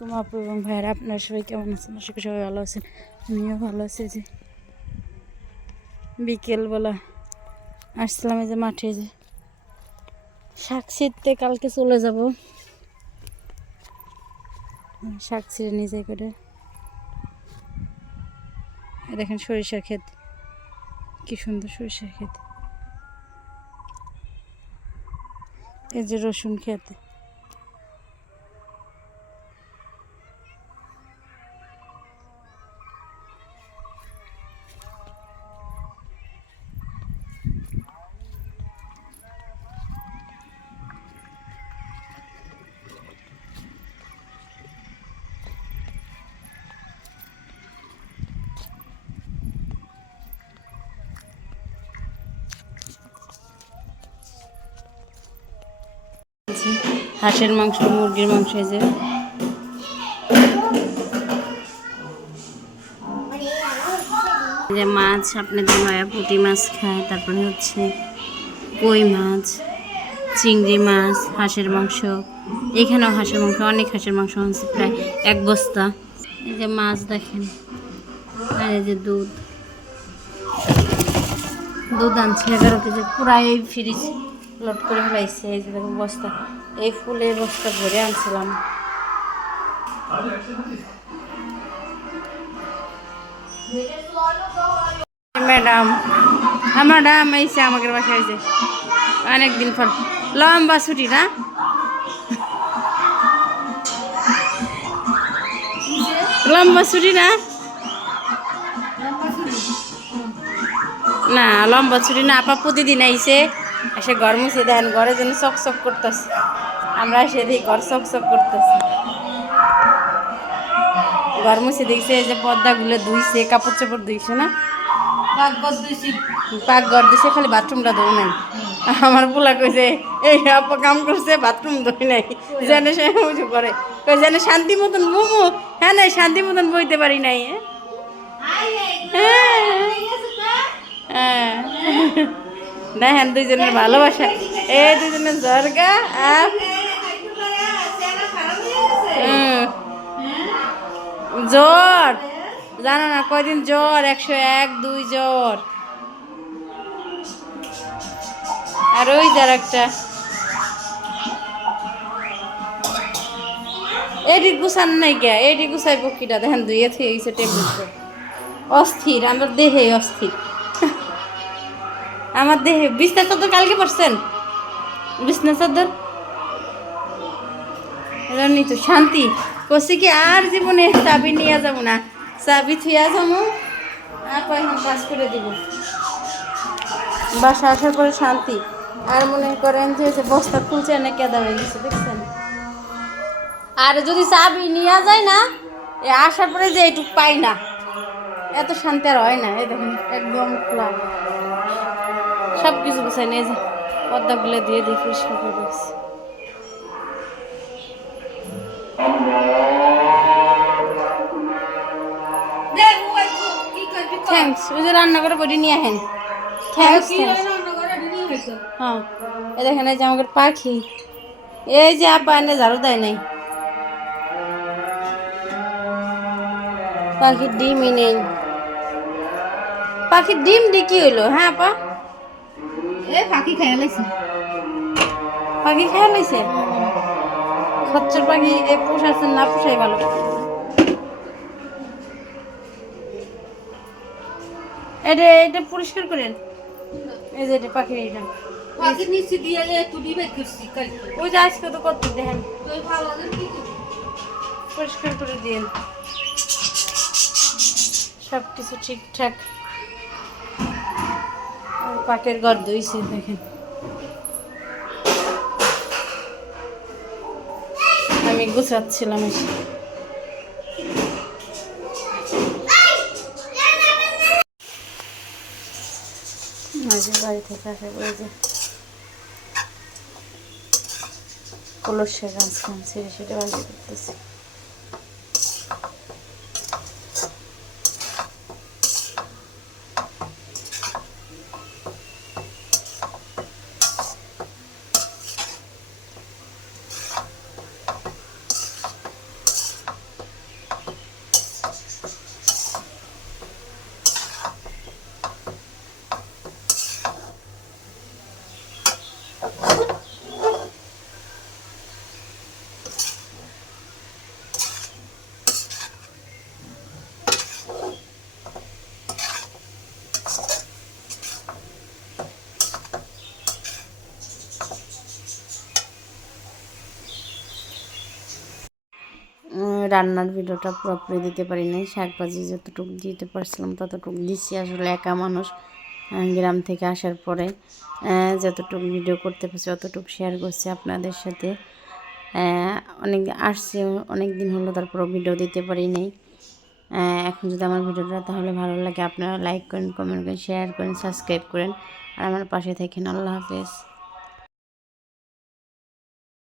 আলাইকুম আপু এবং ভাইয়েরা, আপনারা সবাই কেমন আছেন? আশা করি সবাই ভালো আছেন। আমিও ভালো আছি যে। বিকেলবেলা আসছিলাম এই যে মাঠে যে শাক ছিঁড়তে কালকে চলে যাব। শাক ছিঁড়ে নিজে করে। দেখেন সরিষার ক্ষেত। কি সুন্দর সরিষার ক্ষেত। এই যে রসুন ক্ষেত হাঁসের মাংস, মুরগির মাংস এই যে। যে মাছ আপনাদের মায়া পুঁটি মাছ খায়, তারপরে হচ্ছে কই মাছ, চিংড়ি মাছ, হাঁসের মাংস। এখানেও হাঁসের মাংস, অনেক হাঁসের মাংস আছে প্রায় এক বস্তা। এই যে মাছ দেখেন, আর এই যে দুধ। দুধ আনছে, এগারো কেজি, পুরাই ফ্রিজ। লোড করে ফেলাইছে, এই বস্তা। এই ফুলের বস্তা ভরে আনছিলাম। ম্যাডাম আমার ম্যাডাম এইসে আমাকে বাসায় যে অনেকদিন পর। লম্বা ছুটি না? লম্বা ছুটি না? না, লম্বা ছুটি না, আপা প্রতিদিন আইসে এসে ঘর মুছে দেন ঘরে যেন চক চক করতেছে। আমরা এসে দেখি ঘর চক চক করতেছে। ঘর মুছে দেখছে এই যে পর্দাগুলো ধুইছে কাপড় চাপড় ধুইছে না? পাকঘর দিছে খালি বাথরুমটা ধোয় নাই। আমার পোলা কইছে এই আপা কাম করছে বাথরুম ধোয় নাই। জানে সে উঁচু করে। কই জানে শান্তি মতন মোমো হ্যাঁ না শান্তি মতন বইতে পারি নাই হ্যাঁ? হ্যাঁ। দেখেন দুইজনের ভালোবাসা। এই দুইজনের জর্গা, আর। জ্বর জানো না, কয়দিন জ্বর একশো এক, দুই জ্বর আর ওই যার একটা এটি গুছান নাই কে? এটি গুছাই পক্ষীটা দেখেন দুইয়ে থেকে গেছে টেবিল অস্থির, আমার দেহে অস্থির। আমার দেহে বিছনা চাদর কালকে পড়ছেন বিছনা চাদর? জানি তো শান্তি। কষি কি আর জীবনে চাবি নিয়ে যাব না। চাবি থুয়া যাব আর কয়েকদিন পাস করে দিব। বাসা আসার পরে শান্তি। আর মনে করেন যে বস্তা খুলছে না কেদা হয়ে গেছে, দেখছেন? আর যদি চাবি নিয়ে যায় না, এ আসার পরে যে এইটুক পাই না। এত শান্তি আর হয় না, এই দেখুন, একদম খোলা। সব কিছু গুছাই নিয়ে যে। পর্দাগুলো দিয়ে দিয়ে পরিষ্কার করে দিচ্ছি থ্যাংকস ওই যে রান্না করে বডি নিয়ে আহেন থ্যাংকস হ্যাঁ এই দেখেন এই যে আমাদের পাখি। এই যে আপা এনে ঝাড়ু দেয় নাই। পাখির ডিমই নেই পাখির ডিম দিয়ে কি হইল? হ্যাঁ আপা? এ পাখি খেয়ে লাইছে। পাখি খেয়ে লাইছে? খচ্চর পাখি এ পোষাচ্ছেন না পোষাই ভালো? এটা এটা পরিষ্কার করেন। এই যে এটা পাখির এটা। পাখি নিচে দিয়ে একটু ডিবে করছি ওই যে আজকে তো করতে দেখেন। পরিষ্কার করে দিন সব কিছু ঠিকঠাক। পাটের ঘর ধুইছে, দেখেন। আমি গুছাচ্ছিলাম এসে। মাঝে বাড়ি থেকে আসা করে যে গাছ ছেড়ে সেটা বাজি করতেছে রান্নার ভিডিওটা পুরোপুরি দিতে পারি নাই। শাক ভাজি যতটুকু দিতে পারছিলাম ততটুকু দিচ্ছি আসলে একা মানুষ গ্রাম থেকে আসার পরে যতটুকু ভিডিও করতে পারছি, অতটুকু শেয়ার করছি আপনাদের সাথে। অনেক আসছে, অনেক দিন হলো তারপরও ভিডিও দিতে পারি নাই। এখন যদি আমার ভিডিওটা তাহলে ভালো লাগে, আপনারা লাইক করেন কমেন্ট করেন শেয়ার করেন সাবস্ক্রাইব করেন। আর আমার পাশে থাকেন, আল্লাহ হাফেজ।